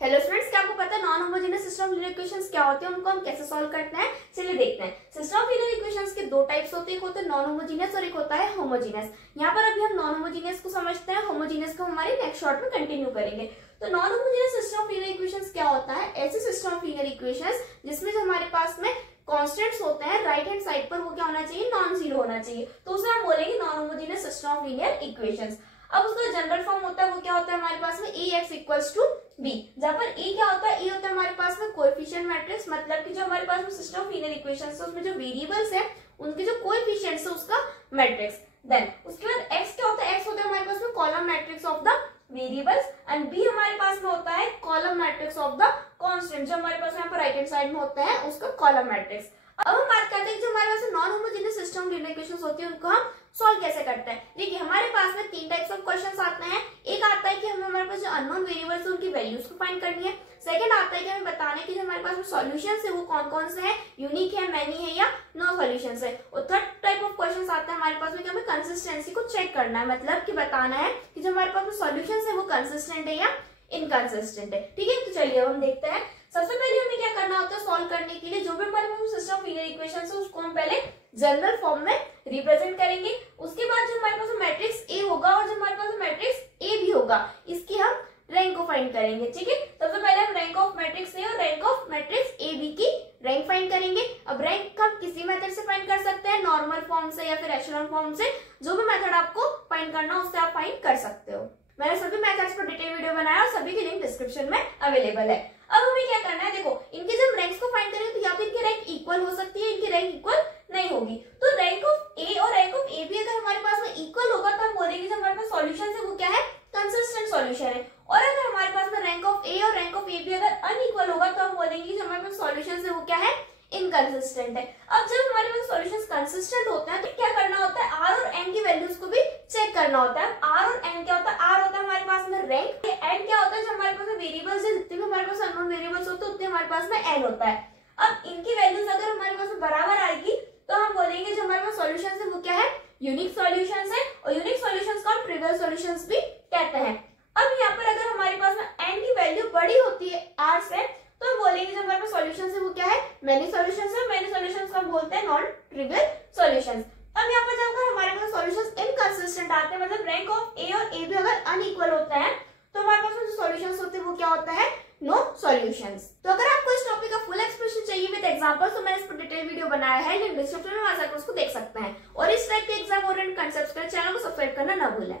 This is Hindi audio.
हेलो स्टूडेंट्स, क्या आपको पता है non homogeneous system of linear equations क्या होते हैं, उनको हम कैसे सॉल्व करते हैं? चलिए देखते हैं। सिस्टम ऑफ लीनियर इक्वेशंस के दो टाइप्स होते हैं, एक होता है नॉन होमोजेनियस और एक होता है होमोजेनियस। यहाँ पर अभी हम नॉन होमोजेनियस को समझते हैं, होमोजेनियस को हमारे नेक्स्ट शॉर्ट में कंटिन्यू करेंगे। तो non homogeneous system of linear equations क्या होता है? ऐसे सिस्टम ऑफ लीनियर इक्वेशंस जिसमें जो हमारे पास में कॉन्स्टेंट्स होते हैं राइट हैंड साइड पर वो क्या होना चाहिए? नॉन जीरो होना चाहिए। तो उसे हम बोलेंगे non homogeneous system of linear equations. अब उसका जनरल फॉर्म होता है वो क्या होता है हमारे पास में Ax इक्वल्स टू बी, जहां पर ए क्या होता है? ए होता है हमारे पास में कोएफिशिएंट मैट्रिक्स, मतलब कि जो हमारे पास में सिस्टम ऑफ लीनियर इक्वेशंस है उसमें जो वेरिएबल्स है उनके जो कोएफिशिएंट्स है उसका मैट्रिक्स। देन उसके बाद एक्स क्या होता है? एक्स होता है हमारे पास में column matrix of the variables and B हमारे पास में होता है column matrix of the constant, जो हमारे पास यहाँ पर राइट हैंड साइड में होता है उसका कॉलम मैट्रिक्स। अब हम बात करते हैं कि जो हमारे पास non homogeneous system of linear equations होती है उनको हम सॉल्व कैसे करते हैं। देखिए हमारे पास में तीन टाइप्स ऑफ क्वेश्चंस आते हैं। एक आता है कि हमें हमारे पास जो अननोन वेरिएबल्स है उनकी वैल्यूज को फाइंड करनी है। सेकंड आता है कि हमें बताना है कि जो हमारे पास में सॉल्यूशंस है वो कौन कौन से हैं, यूनिक है, मैनी है या नो सॉल्यूशंस है। और थर्ड टाइप ऑफ क्वेश्चंस आता है हमारे पास में कि हमें कंसिस्टेंसी को चेक करना है, मतलब कि बताना है कि जो हमारे पास में सॉल्यूशंस है वो कंसिस्टेंट है या इनकंसिस्टेंट है। ठीक है, तो चलिए अब हम देखते हैं। सबसे पहले हमें क्या करना होता है सॉल्व करने के लिए, जो भी हमारे पास सिस्टम ऑफ लीनियर इक्वेशंस है उसको हम पहले जनरल फॉर्म में रिप्रेजेंट करेंगे। उसके बाद जो हमारे पास मैट्रिक्स ए होगा और जो हमारे पास मैट्रिक्स ए भी होगा इसकी हम रैंक को फाइंड करेंगे। ठीक है, सबसे पहले हम रैंक ऑफ मैट्रिक्स ए और rank of matrix A B की रैंक फाइंड करेंगे। अब रैंक हम किसी मेथड से फाइंड कर सकते हैं, नॉर्मल फॉर्म से या फिर एशेलॉन फॉर्म से, जो भी मेथड आपको फाइंड करना हो उससे आप फाइंड कर सकते हो। मैंने सभी मेथड्स पर डिटेल वीडियो बनाया और सभी की लिंक डिस्क्रिप्शन में अवेलेबल है। अब हमें क्या करना है, देखो इनके जब रैंक्स को फाइंड करेंगे तो या तो इनकी रैंक इक्वल हो सकती है, इनकी रैंक इक्वल नहीं होगी। तो रैंक ऑफ ए और रैंक ऑफ ए बी अगर हमारे पास में इक्वल होगा तो हम बोलेंगे जो हमारे पास सॉल्यूशन है वो क्या है? कंसिस्टेंट सॉल्यूशन है। और अगर हमारे पास में रैंक ऑफ ए और रैंक ऑफ ए बी अगर अनइक्वल होगा तो हम बोलेंगे जो हमारे पास सॉल्यूशन है वो क्या है? इनकंसिस्टेंट है। अब जब हमारे पास सॉल्यूशंस कंसिस्टेंट होते हैं तो क्या करना होता है? आर और एन की वैल्यूज को भी चेक करना होता है। आर और एन क्या होता है? आर होता है हमारे पास में रैंक, एन क्या होता है? जो हमारे पास वेरिएबल्स है, जितने भी हमारे पास अननोन वेरिएबल्स होते हैं उतने हमारे पास में एन होता है। अब इनकी वैल्यूज अगर हमारे पास में बराबर आएगी तो हम बोलेंगे जो हमारे पास सॉल्यूशंस है वो क्या है? यूनिक सॉल्यूशंस है। और यूनिक सॉल्यूशंस को हम ट्रिवियल सॉल्यूशंस भी कहते हैं। अब यहाँ पर अगर हमारे पास में एन की वैल्यू बड़ी होती है आर से तो हम बोलेंगे जो हमारे पास सॉल्यूशंस है वो क्या है? मैनी सॉल्यूशंस है। मैनी सॉल्यूशंस को हम बोलते हैं नॉन ट्रिवियल सॉल्यूशंस। अब यहाँ पर जब हमारे पास सॉल्यूशंस इनकंसिस्टेंट आते हैं, मतलब रैंक ऑफ ए और ए बी अगर अनइक्वल होता है तो हमारे पास जो सॉल्यूशंस होते हैं वो क्या होता है? No solutions. तो अगर आपको इस टॉपिक का फुल एक्सप्लेनेशन चाहिए विद एग्जांपल्स तो मैंने इस पर डिटेल वीडियो बनाया है, लिंक डिस्क्रिप्शन में वहां से उसको देख सकते हैं। और इस टाइप के एग्जाम ओरिएंटेड कांसेप्ट्स के चैनल को सब्सक्राइब करना ना भूलें।